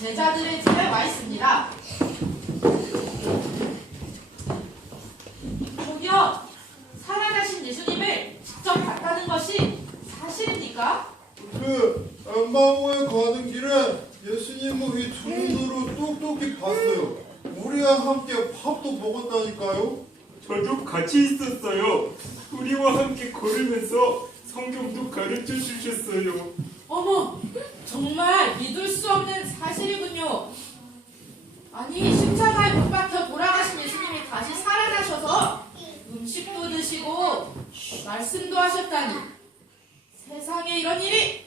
제자들의 집에 와 있습니다. 저기요, 살아가신 예수님을 직접 봤다는 것이 사실입니까? 그 엠마오에 가는 길에 예수님을 이 두 눈으로 똑똑히 봤어요. 우리와 함께 밥도 먹었다니까요. 저도 같이 있었어요. 우리와 함께 걸으면서 성경도 가르쳐 주셨어요. 어머, 정말 믿을 수 없는 사실이군요. 아니, 십자가에 못 박혀 돌아가신 예수님이 다시 살아나셔서 음식도 드시고 말씀도 하셨다니 세상에 이런 일이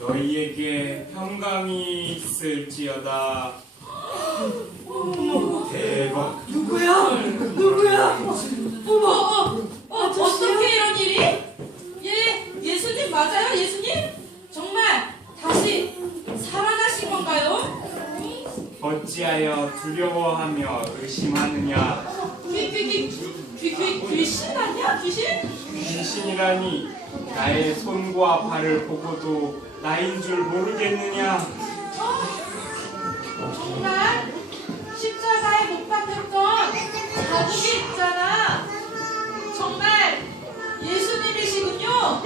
너희에게 평강이 있을지어다. 대박. 누구야? 누구야? 어머, 어, 어, 어떻게 이런 일이? 예, 예수님 맞아요, 예수님? 정말 다시 살아나신 건가요? 어찌하여 두려워하며 의심하느냐? 귀, 귀, 귀, 귀, 귀, 귀신 아니야? 귀신? 귀신이라니 나의 손과 발을 보고도 나인 줄 모르겠느냐? 정말 십자가에 못 박혔던 자국이 있잖아. 정말 예수님이시군요.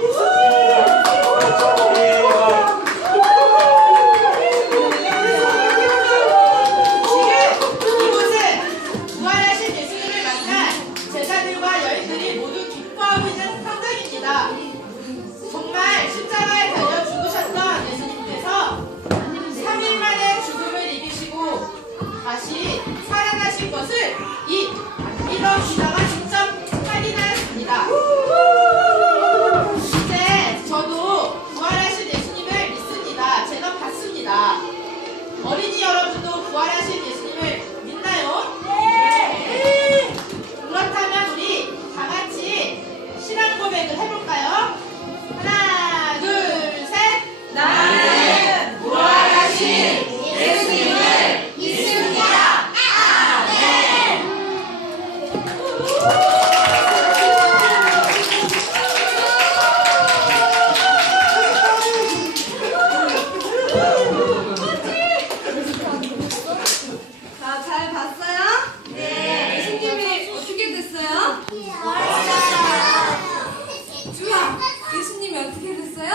이 자, 잘 봤어요? 네. 예수님이 어떻게 됐어요? 네, 주아, 예수님이 어떻게 됐어요?